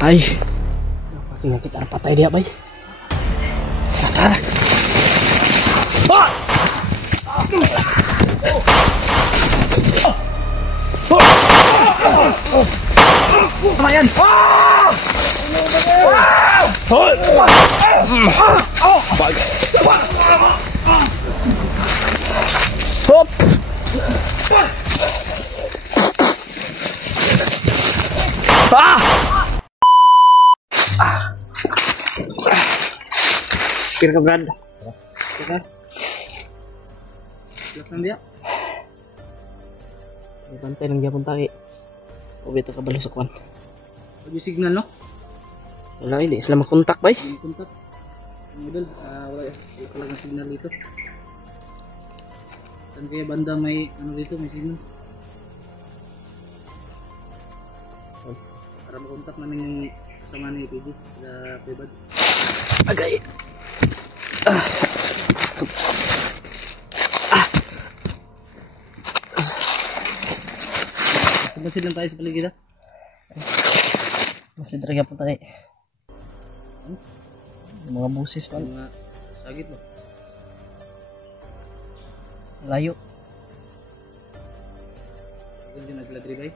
Ay, kasi nga kita patay dia bay. Tara. Ano yan? Hop! Kira ka Brad? Kira? Lakan dia? Bantay lang gyapon tayo. Ubi ta kabalo sa kwan. Pag signal no? Wala hindi sila makontak bay. Kontak. Model, wala lang signal dito. Saan kaya banda may ano dito, may signal? Para makontak namin yung kasama ni PG, sila Pebad. Agay. Basid lang tayo sa paligid ha? Masih talaga po tayo. Yung mga busis pa. Mga sagit ba? Layo. Ganyan na sila dribay.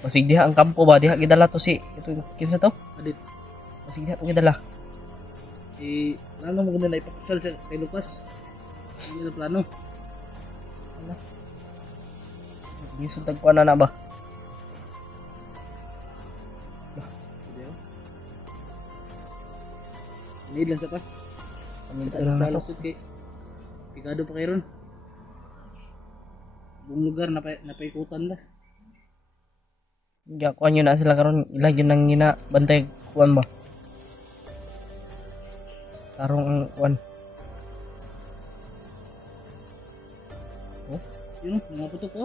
Masig diha ang kampo ba? Diha gidala to si ito kinsa to? Adit. Masig diha to gidala. Plano mo ganda na ipakasal sa kay Lucas. Hindi na plano. Ano? Bisod tagkuan na ba? Video. Need lang sa ka. Kami Sa talos kay Pigado pa kayo ron. Buong lugar napaikutan na. Ga kuan yun na sila karon ila yun nang gina bantay kuan ba? Tarong ang kuan. Oh, yun mga putok ko.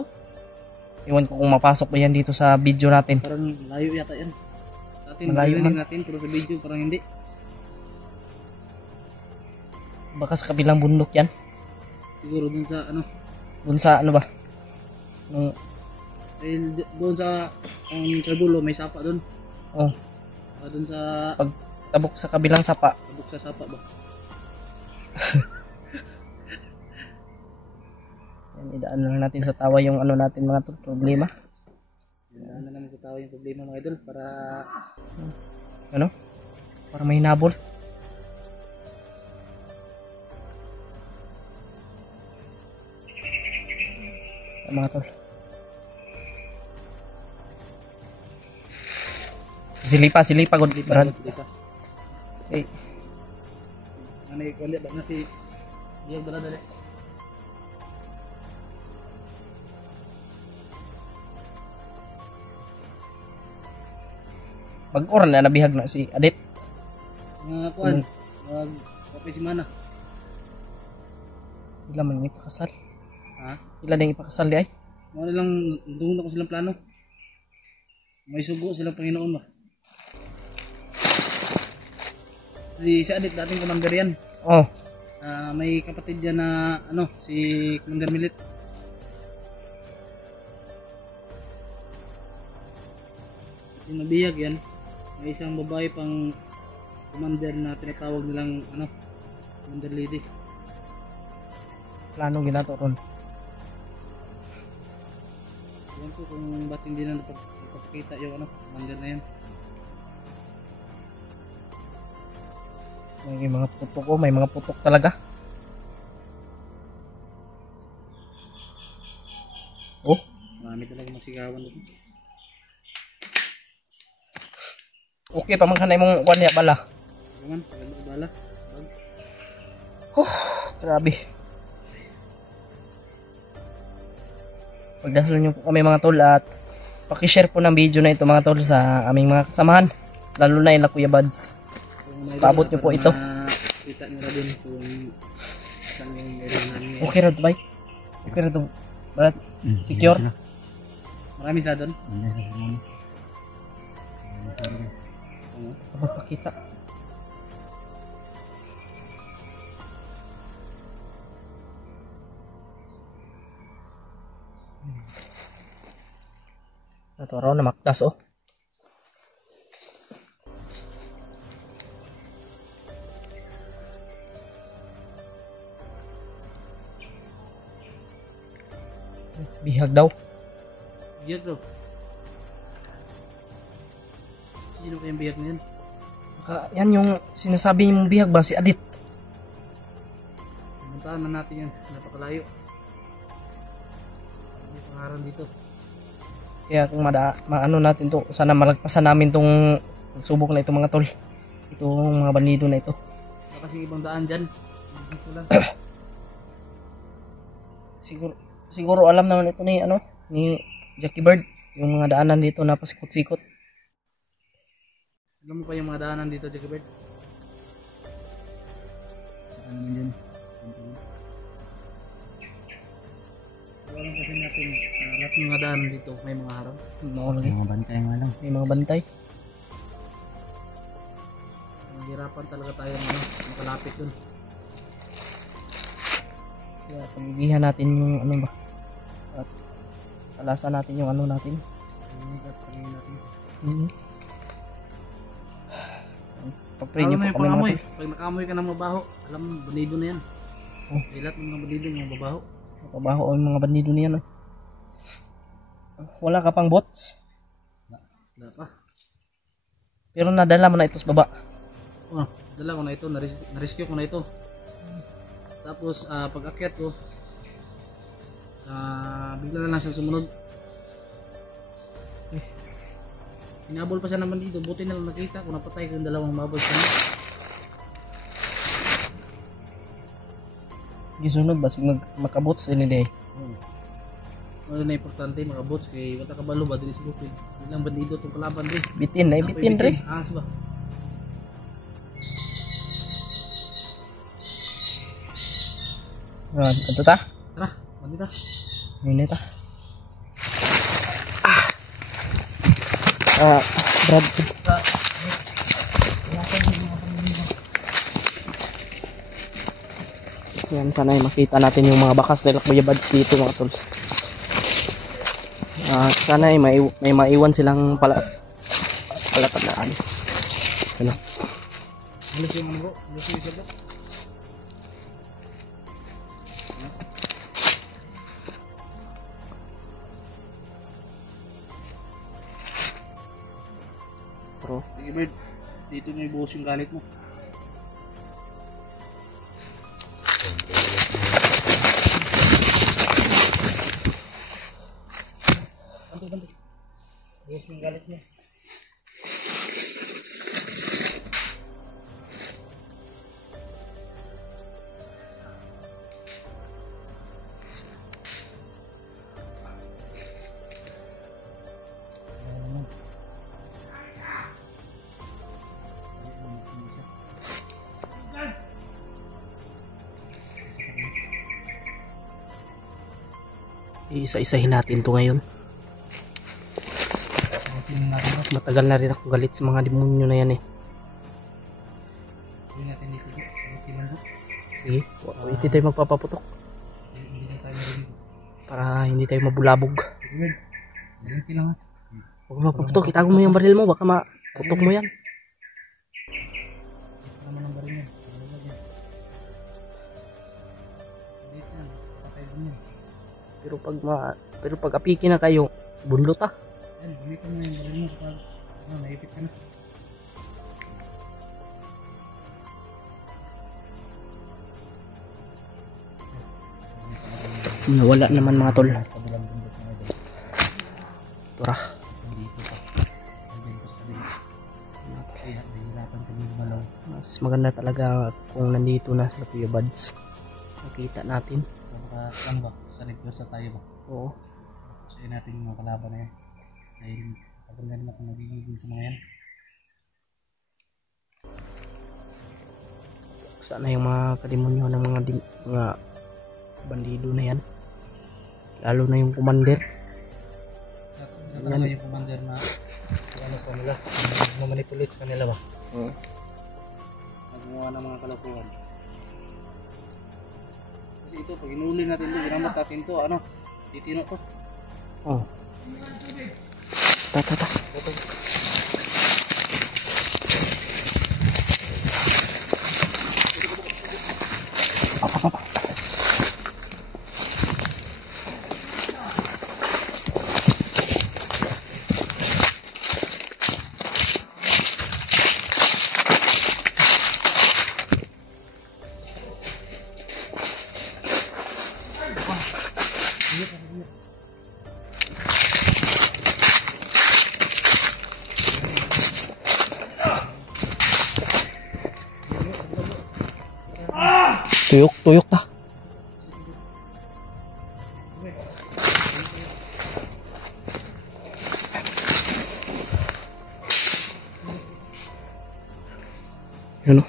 Iwan ko kung mapasok ba yan dito sa video natin. Parang layo yata yan. Sa atin, Malayo man natin, pero sa video parang hindi. Baka sa kabilang bundok yan. Siguro dun sa ano. Dun sa ano ba? Nung Doon sa sa dulo may sapa doon. oh, Doon sa tabok sa kabilang sapa. tabok sa sapa ba? Yan, idaan lang natin sa tawa yung ano natin mga problema. Yan na namin sa tao yung problema mga idol para Ano? Para may hinabol. Mga tol. Silipa god Brad. Eh, ano yung kulit ba na si Biyag Brad dali. pag-oran na nabihag na si Adit. Mga kuan, wag kape si Mana. Ila man ipakasal. Ha? Ila ding ipakasal di ay. Mga nilang doon ako silang plano. May sugo silang Panginoon ba? Si Adit dating commander yan. Oh, May kapatid yan na ano, si Commander Milit. Yung nabiyag yan, may isang babae pang commander na tinatawag nilang ano, Commander Lady. plano ginato ron. Ewan ko kung ba't hindi na napapakita yung ano, commander na yan. May mga putok may mga putok talaga. Oh, Marami talaga masigawan doon. okay pa man kanay mong kuan niya bala. Naman, bala. Grabe. Pagdasal nyo po kami mga tol at paki-share po ng video na ito mga tol sa aming mga kasamahan. Lalo na yung Kuya Buds. Paabot nyo po ito. Kita nyo na din kung saan yung meron namin. Okay na ito, bay? Okay na ito, Brad? Secure? Marami sila doon. Magpakita. Ito raw na makdas oh. Bihag daw. Biyag daw. Sino kayang biyag na yan? Baka yan yung sinasabi mong bihag ba, si Adit? Puntahan na natin yan. Napakalayo. May pangaran dito. Kaya kung maano natin to, sana malagpasan namin tong pagsubok na ito mga tol. Itong mga bandido na ito. Wala kasing ibang daan dyan. Dito lang. Siguro alam naman ito ni Jackie Bird, yung mga daanan dito na pasikot-sikot. Alam mo pa yung mga daanan dito, Jacobert? Ano naman yun? Alam kasi natin, lahat ng mga daanan dito may mga harang. Mga bantay nga lang. May mga bantay. Mahirapan talaga tayo makalapit dun. Kaya pagigihan natin yung ano ba. At alasan natin yung ano natin. Pagingin natin. Pag-pray niyo Lalo na po yung kami pangamoy. mga tol. Pag nakamoy ka ng mabaho, alam mo, bandido na yan. Oh. Lahat ng mga bandido, mga babaho. Mapabaho yung mga bandido niyan. Wala ka pang bots. Wala pa. Pero nadala mo na ito sa baba. Oh, dala ko na ito, na-rescue ko na ito. Tapos pag akyat ko, bigla na lang siya sumunod. Hinabol pa siya naman dito, buti na lang nakita ko, napatay ko yung dalawang mabol sa kanya. Gisunod ba makabots ini day. Ano na importante, makabots kay wata kabalo ba dili siguro kay ilang bandido tong kalaban din. Bitin na bitin re. Ahas ba? Ito ta. Tara, bandita. Ini ta. Brad. Yan, sana ay makita natin yung mga bakas nila Kuya Bads dito mga tol. Sana ay may maiwan silang palatandaan. Ano? Alis yung ano bro, alis yung isa bro. Bro. Sige Bird, dito may buhos yung galit mo. Bantu. Buhos yung galit mo. Iisa-isahin natin to ngayon. Matagal na rin ako galit sa mga demonyo na yan eh. Gawin natin dito bro, sagutin lang bro. Sige, hindi tayo magpapaputok. Hindi na tayo marinig. Para hindi tayo mabulabog. Sige Bird, sagutin lang ha. Huwag mapaputok, itago mo yung baril mo, baka maputok mo yan. Ito naman ang baril yan. Dito yan, patay din yan. Pero pag apiki na kayo, bunlot ah. Yan, gamitin mo yung baril mo kapag naipit ka na. Nawala naman mga tol. Tura. Mas maganda talaga kung nandito na sa Kuya Bads. Makita natin. Ano ba? Sa negosyo tayo ba? Oo. Sa'yo natin yung mga kalaban na yan. Dahil kapag nga naman kung nagigigil sa mga yan. Sana yung mga kadimonyo ng mga bandido na yan. Lalo na yung commander. Sa talaga yung commander na ano sa kanila, na manipulate sa kanila ba? Oo. Nagawa ng mga kalakuan. Kasi ito, pag inuli natin ito, ginamot natin ito, ano? Titino to. Oh. Ta. Apa. Tuyok ta. Yun o.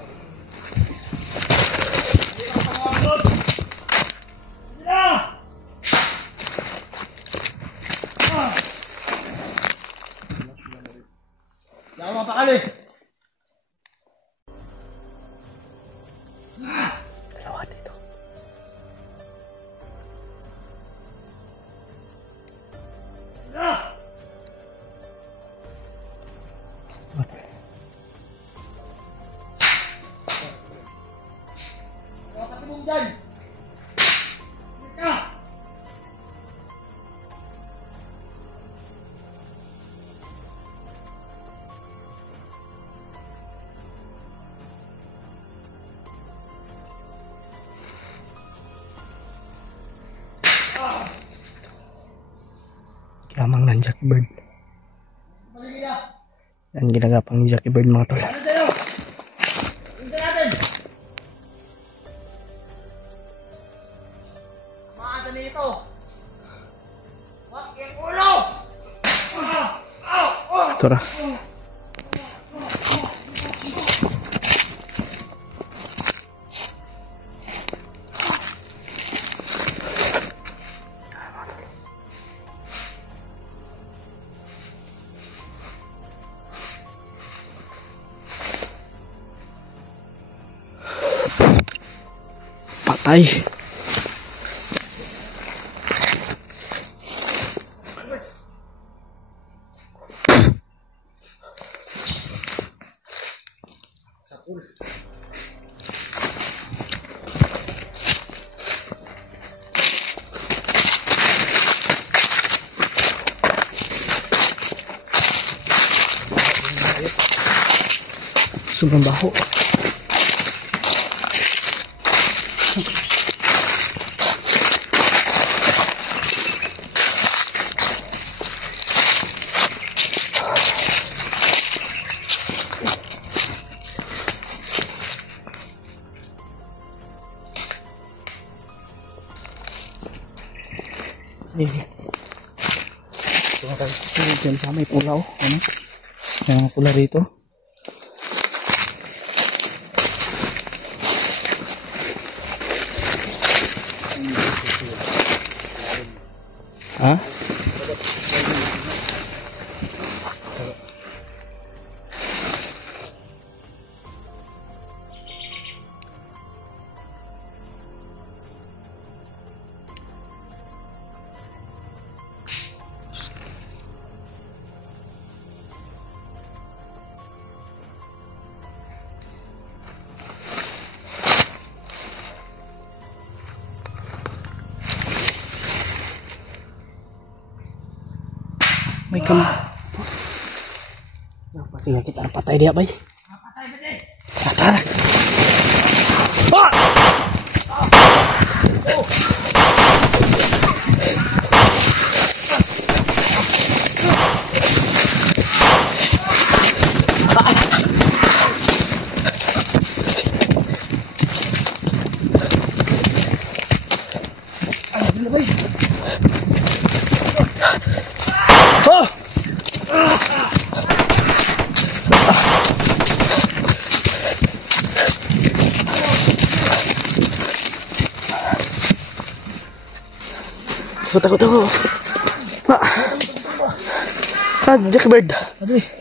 Yawa pa kali. Dalawa dito. Lamang ng Jackie Bird. Yan ginagapang ni Jackie Bird mga tol. Maasa nito. Wak yung ulo. Ito na. Patay. Sobrang baho. Diyan sa may pula oh. Ano? May mga pula rito. Ha? May kam... Napasing nga kita ang patay diya, bay. Patay ba din? Tara! Takot ako. Jackie Bird.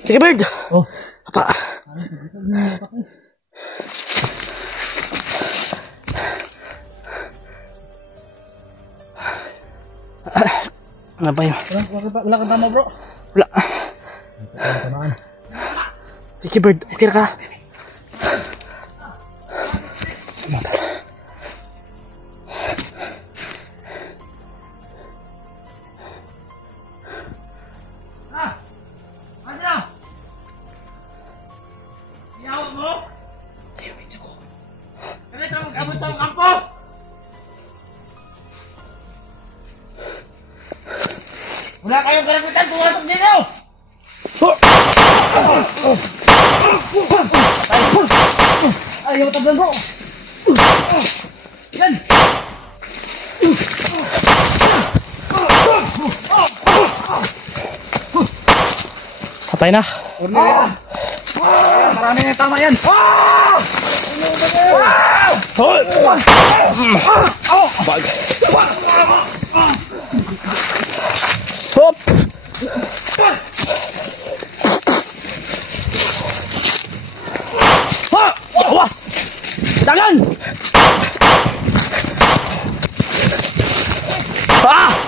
Jackie Bird. Oh. Apa? Ano ba yun? Wala kang tama bro. Wala. Jackie Bird, okay ka? Wala kayong karapitan, tuwatok dito! Ayaw tablan bro! Patay na. Cornelia. Marami na tama yan. Hop! Awas! Dagan! Ah!